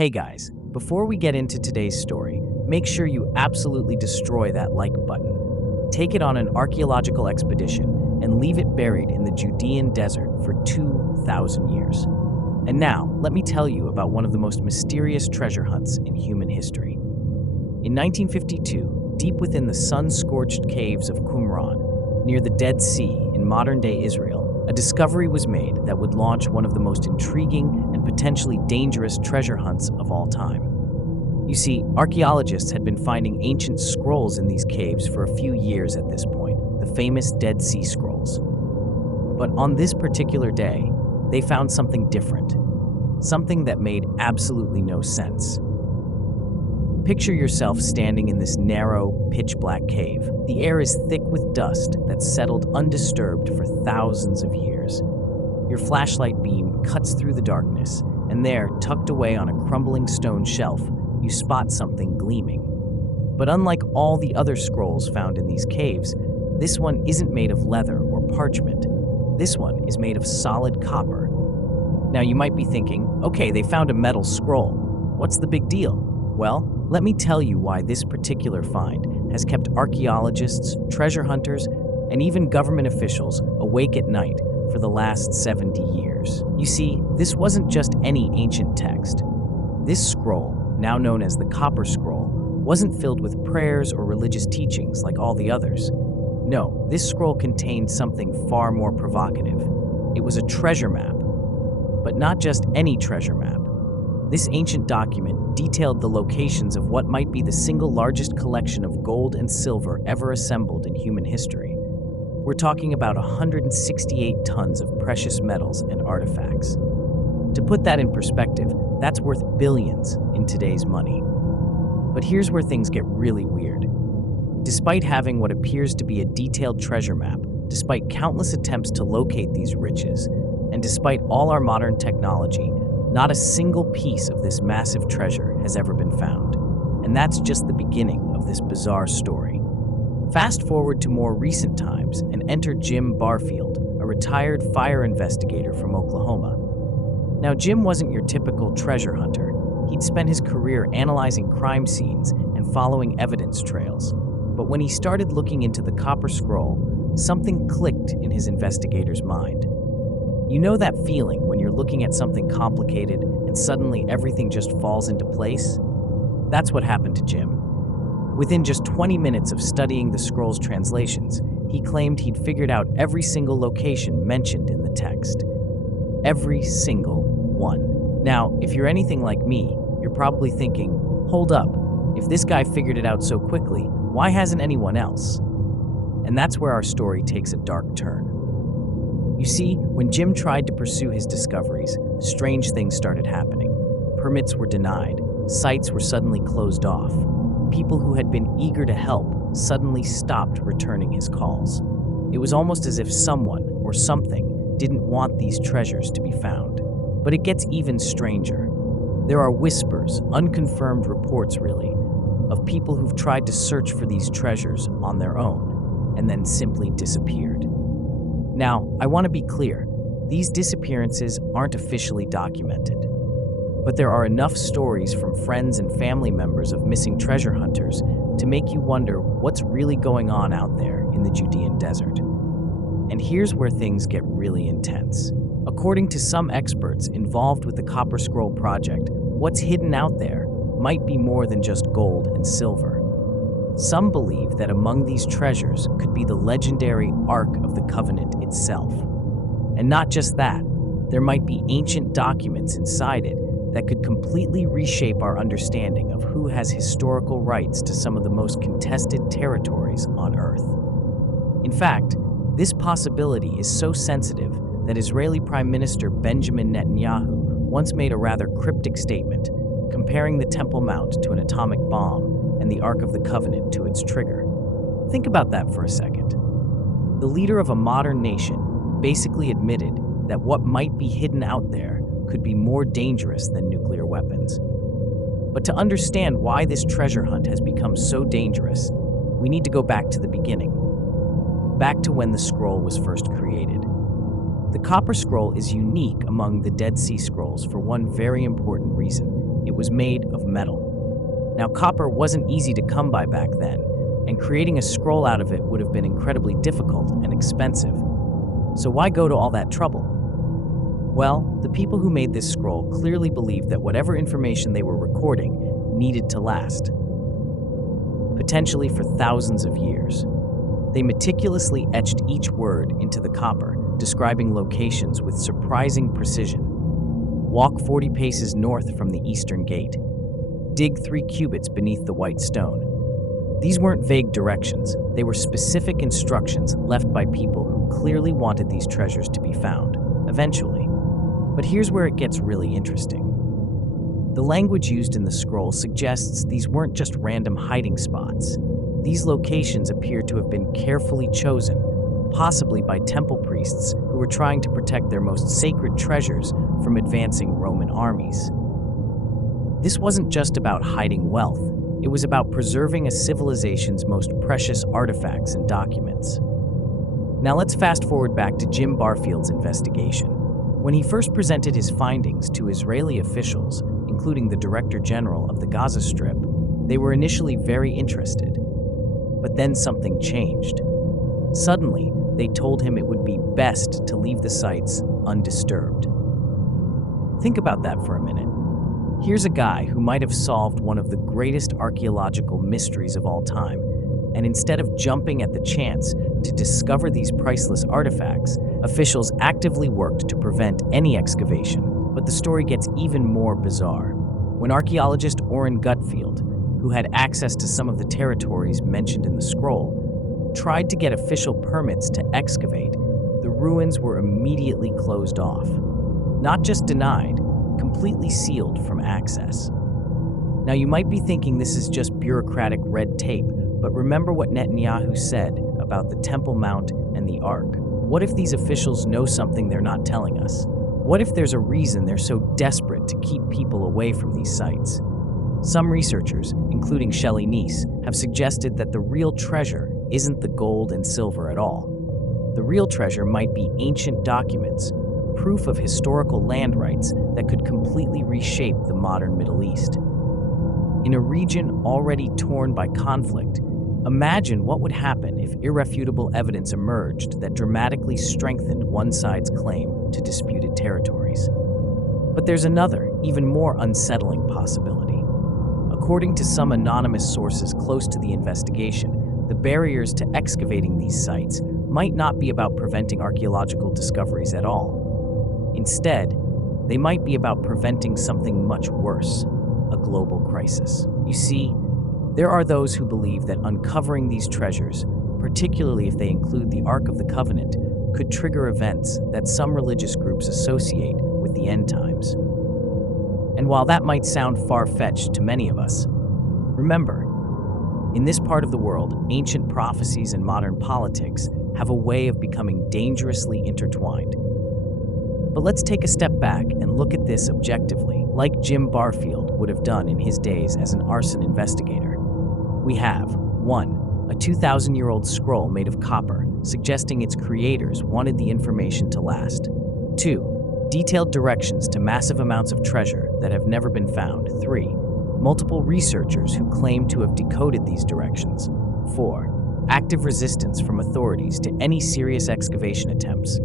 Hey guys, before we get into today's story, make sure you absolutely destroy that like button. Take it on an archaeological expedition and leave it buried in the Judean Desert for 2,000 years. And now, let me tell you about one of the most mysterious treasure hunts in human history. In 1952, deep within the sun-scorched caves of Qumran, near the Dead Sea in modern-day Israel, a discovery was made that would launch one of the most intriguing and potentially dangerous treasure hunts of all time. You see, archaeologists had been finding ancient scrolls in these caves for a few years at this point, the famous Dead Sea Scrolls. But on this particular day, they found something different, something that made absolutely no sense. Picture yourself standing in this narrow, pitch-black cave. The air is thick with dust that's settled undisturbed for thousands of years. Your flashlight beam cuts through the darkness, and there, tucked away on a crumbling stone shelf, you spot something gleaming. But unlike all the other scrolls found in these caves, this one isn't made of leather or parchment. This one is made of solid copper. Now you might be thinking, okay, they found a metal scroll. What's the big deal? Well, let me tell you why this particular find has kept archaeologists, treasure hunters, and even government officials awake at night for the last 70 years. You see, this wasn't just any ancient text. This scroll, now known as the Copper Scroll, wasn't filled with prayers or religious teachings like all the others. No, this scroll contained something far more provocative. It was a treasure map, but not just any treasure map. This ancient document detailed the locations of what might be the single largest collection of gold and silver ever assembled in human history. We're talking about 168 tons of precious metals and artifacts. To put that in perspective, that's worth billions in today's money. But here's where things get really weird. Despite having what appears to be a detailed treasure map, despite countless attempts to locate these riches, and despite all our modern technology, not a single piece of this massive treasure has ever been found. And that's just the beginning of this bizarre story. Fast forward to more recent times and enter Jim Barfield, a retired fire investigator from Oklahoma. Now, Jim wasn't your typical treasure hunter. He'd spent his career analyzing crime scenes and following evidence trails. But when he started looking into the Copper Scroll, something clicked in his investigator's mind. You know that feeling when you're looking at something complicated and suddenly everything just falls into place? That's what happened to Jim. Within just 20 minutes of studying the scroll's translations, he claimed he'd figured out every single location mentioned in the text. Every single one. Now, if you're anything like me, you're probably thinking, hold up, if this guy figured it out so quickly, why hasn't anyone else? And that's where our story takes a dark turn. You see, when Jim tried to pursue his discoveries, strange things started happening. Permits were denied, sites were suddenly closed off. People who had been eager to help suddenly stopped returning his calls. It was almost as if someone or something didn't want these treasures to be found. But it gets even stranger. There are whispers, unconfirmed reports really, of people who've tried to search for these treasures on their own and then simply disappeared. Now, I want to be clear, these disappearances aren't officially documented. But there are enough stories from friends and family members of missing treasure hunters to make you wonder what's really going on out there in the Judean Desert. And here's where things get really intense. According to some experts involved with the Copper Scroll project, what's hidden out there might be more than just gold and silver. Some believe that among these treasures could be the legendary Ark of the Covenant itself. And not just that, there might be ancient documents inside it that could completely reshape our understanding of who has historical rights to some of the most contested territories on Earth. In fact, this possibility is so sensitive that Israeli Prime Minister Benjamin Netanyahu once made a rather cryptic statement, comparing the Temple Mount to an atomic bomb and the Ark of the Covenant to its trigger. Think about that for a second. The leader of a modern nation basically admitted that what might be hidden out there could be more dangerous than nuclear weapons. But to understand why this treasure hunt has become so dangerous, we need to go back to the beginning. Back to when the scroll was first created. The Copper Scroll is unique among the Dead Sea Scrolls for one very important reason. It was made of metal. Now, copper wasn't easy to come by back then, and creating a scroll out of it would have been incredibly difficult and expensive. So why go to all that trouble? Well, the people who made this scroll clearly believed that whatever information they were recording needed to last, potentially for thousands of years. They meticulously etched each word into the copper, describing locations with surprising precision. Walk 40 paces north from the eastern gate. Dig 3 cubits beneath the white stone. These weren't vague directions, they were specific instructions left by people who clearly wanted these treasures to be found, eventually. But here's where it gets really interesting. The language used in the scroll suggests these weren't just random hiding spots. These locations appear to have been carefully chosen, possibly by temple priests who were trying to protect their most sacred treasures from advancing Roman armies. This wasn't just about hiding wealth, it was about preserving a civilization's most precious artifacts and documents. Now let's fast forward back to Jim Barfield's investigation. When he first presented his findings to Israeli officials, including the Director General of the Gaza Strip, they were initially very interested. But then something changed. Suddenly, they told him it would be best to leave the sites undisturbed. Think about that for a minute. Here's a guy who might have solved one of the greatest archaeological mysteries of all time, and instead of jumping at the chance to discover these priceless artifacts, officials actively worked to prevent any excavation. But the story gets even more bizarre. When archaeologist Orrin Gutfield, who had access to some of the territories mentioned in the scroll, tried to get official permits to excavate, the ruins were immediately closed off. Not just denied, completely sealed from access. Now you might be thinking this is just bureaucratic red tape, but remember what Netanyahu said about the Temple Mount and the Ark. What if these officials know something they're not telling us? What if there's a reason they're so desperate to keep people away from these sites? Some researchers, including Shelley Neese, have suggested that the real treasure isn't the gold and silver at all. The real treasure might be ancient documents, proof of historical land rights that could completely reshape the modern Middle East. In a region already torn by conflict, imagine what would happen if irrefutable evidence emerged that dramatically strengthened one side's claim to disputed territories. But there's another, even more unsettling possibility. According to some anonymous sources close to the investigation, the barriers to excavating these sites might not be about preventing archaeological discoveries at all. Instead, they might be about preventing something much worse, a global crisis. You see, there are those who believe that uncovering these treasures, particularly if they include the Ark of the Covenant, could trigger events that some religious groups associate with the end times. And while that might sound far-fetched to many of us, remember, in this part of the world, ancient prophecies and modern politics have a way of becoming dangerously intertwined. But let's take a step back and look at this objectively, like Jim Barfield would have done in his days as an arson investigator. We have 1. A 2,000-year-old scroll made of copper, suggesting its creators wanted the information to last. 2. Detailed directions to massive amounts of treasure that have never been found. 3. Multiple researchers who claim to have decoded these directions. 4. Active resistance from authorities to any serious excavation attempts.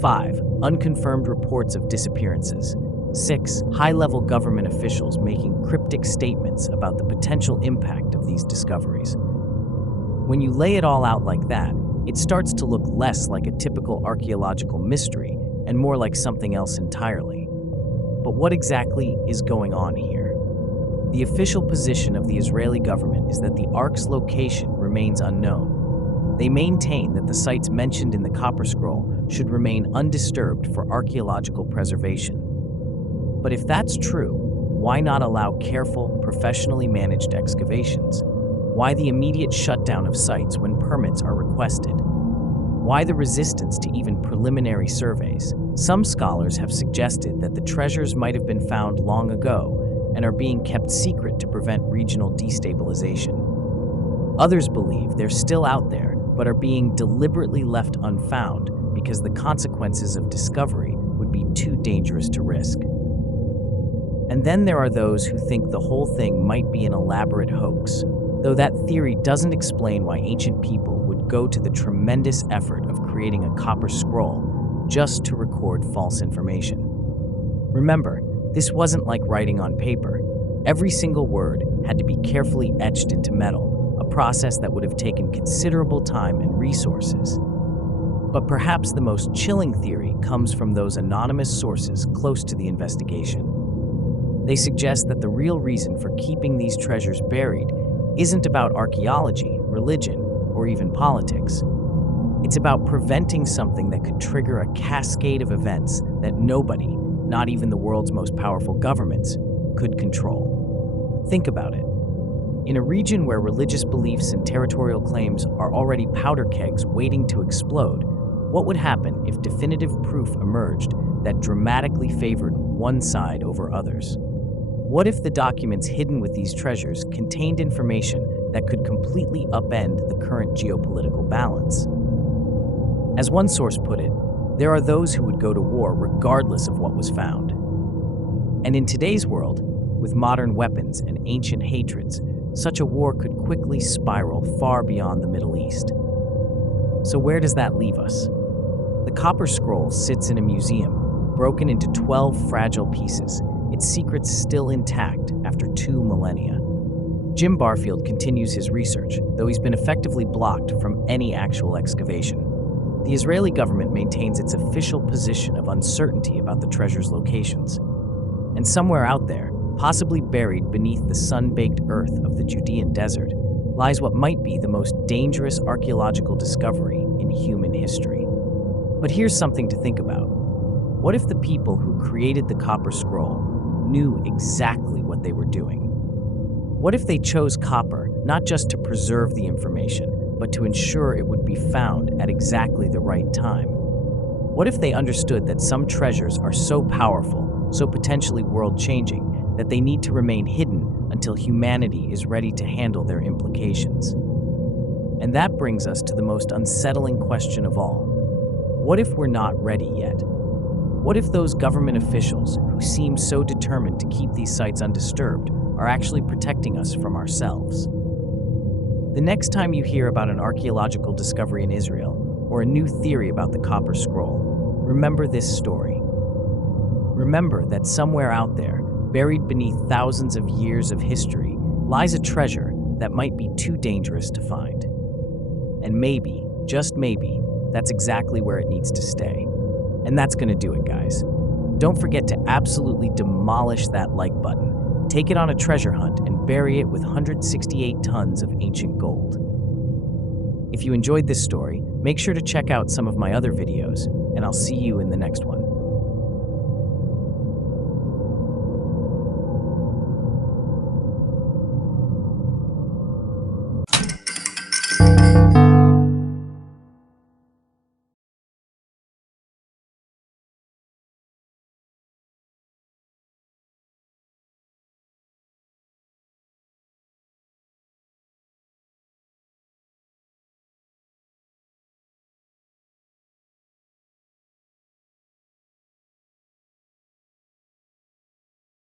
5. Unconfirmed reports of disappearances. 6. High-level government officials making cryptic statements about the potential impact of these discoveries. When you lay it all out like that, it starts to look less like a typical archaeological mystery and more like something else entirely. But what exactly is going on here? The official position of the Israeli government is that the Ark's location remains unknown. They maintain that the sites mentioned in the Copper Scroll should remain undisturbed for archaeological preservation. But if that's true, why not allow careful, professionally managed excavations? Why the immediate shutdown of sites when permits are requested? Why the resistance to even preliminary surveys? Some scholars have suggested that the treasures might have been found long ago and are being kept secret to prevent regional destabilization. Others believe they're still out there, but are being deliberately left unfound because the consequences of discovery would be too dangerous to risk. And then there are those who think the whole thing might be an elaborate hoax, though that theory doesn't explain why ancient people would go to the tremendous effort of creating a copper scroll just to record false information. Remember, this wasn't like writing on paper. Every single word had to be carefully etched into metal, a process that would have taken considerable time and resources. But perhaps the most chilling theory comes from those anonymous sources close to the investigation. They suggest that the real reason for keeping these treasures buried isn't about archaeology, religion, or even politics. It's about preventing something that could trigger a cascade of events that nobody, not even the world's most powerful governments, could control. Think about it. In a region where religious beliefs and territorial claims are already powder kegs waiting to explode, what would happen if definitive proof emerged that dramatically favored one side over others? What if the documents hidden with these treasures contained information that could completely upend the current geopolitical balance? As one source put it, there are those who would go to war regardless of what was found. And in today's world, with modern weapons and ancient hatreds, such a war could quickly spiral far beyond the Middle East. So where does that leave us? The Copper Scroll sits in a museum, broken into 12 fragile pieces, its secrets still intact after 2 millennia. Jim Barfield continues his research, though he's been effectively blocked from any actual excavation. The Israeli government maintains its official position of uncertainty about the treasure's locations. And somewhere out there, possibly buried beneath the sun-baked earth of the Judean Desert, lies what might be the most dangerous archaeological discovery in human history. But here's something to think about. What if the people who created the Copper Scroll knew exactly what they were doing? What if they chose copper not just to preserve the information, but to ensure it would be found at exactly the right time? What if they understood that some treasures are so powerful, so potentially world-changing, that they need to remain hidden until humanity is ready to handle their implications? And that brings us to the most unsettling question of all. What if we're not ready yet? What if those government officials who seem so determined to keep these sites undisturbed are actually protecting us from ourselves? The next time you hear about an archaeological discovery in Israel or a new theory about the Copper Scroll, remember this story. Remember that somewhere out there, buried beneath thousands of years of history, lies a treasure that might be too dangerous to find. And maybe, just maybe, that's exactly where it needs to stay. And that's going to do it, guys. Don't forget to absolutely demolish that like button, take it on a treasure hunt, and bury it with 168 tons of ancient gold. If you enjoyed this story, make sure to check out some of my other videos, and I'll see you in the next one.